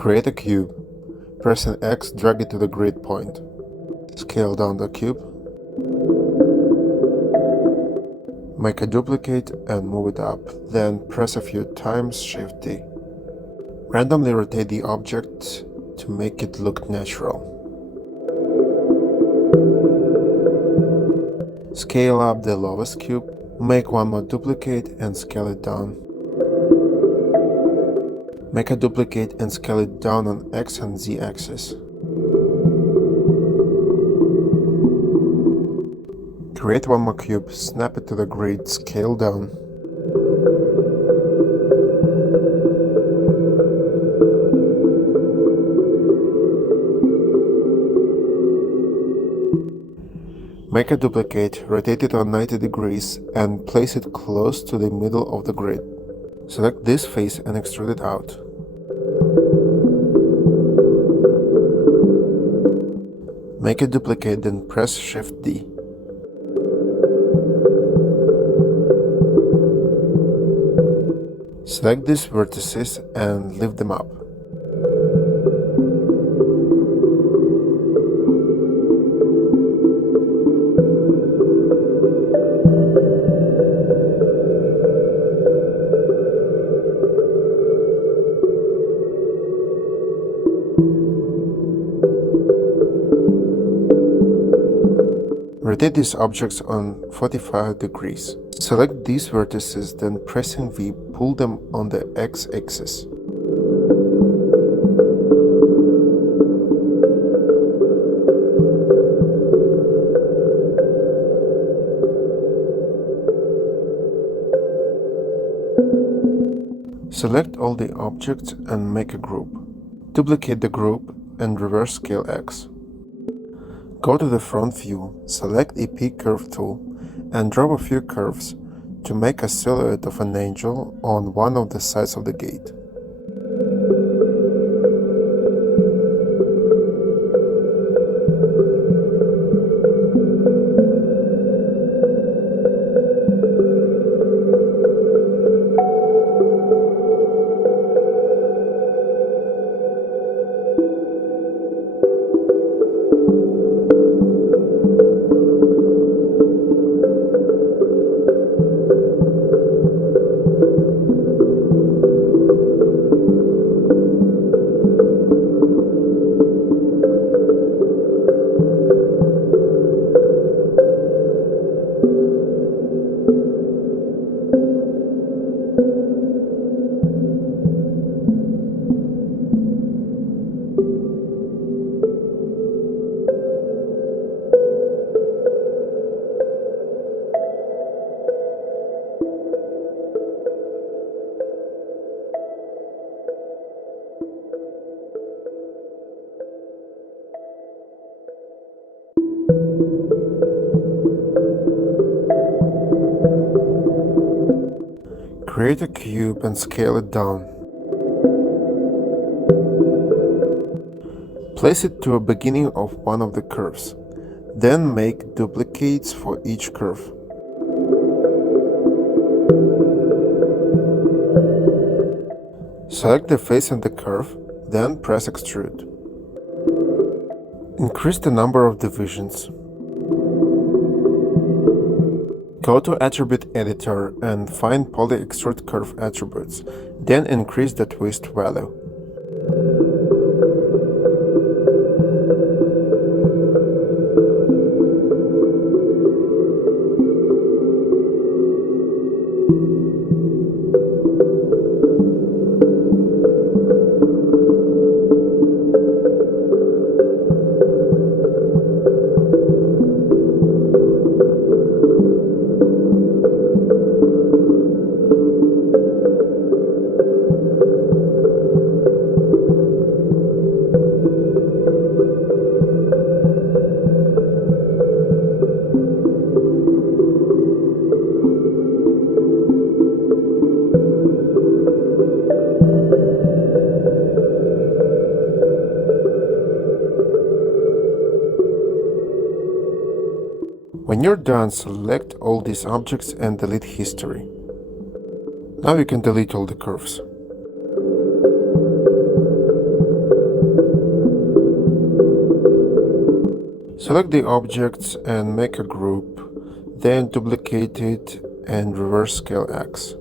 Create a cube. Pressing X, drag it to the grid point. Scale down the cube. Make a duplicate and move it up, then press a few times Shift D. Randomly rotate the object to make it look natural. Scale up the lowest cube, make one more duplicate and scale it down. Make a duplicate and scale it down on X and Z axis. Create one more cube, snap it to the grid, scale down. Make a duplicate, rotate it on 90 degrees and place it close to the middle of the grid. Select this face and extrude it out. Make a duplicate, then press Shift D. Select these vertices and lift them up. Rotate these objects on 45 degrees. Select these vertices, then pressing V, pull them on the X-axis. Select all the objects and make a group. Duplicate the group and reverse scale X. Go to the front view, select EP Curve tool, and draw a few curves to make a silhouette of an angel on one of the sides of the gate. Create a cube and scale it down. Place it to a beginning of one of the curves. Then make duplicates for each curve. Select the face and the curve, then press Extrude. Increase the number of divisions. Go to Attribute Editor and find Poly Extrude Curve attributes, then increase the twist value. When you're done, select all these objects and delete history. Now you can delete all the curves. Select the object and make a group, then duplicate it and reverse scale X.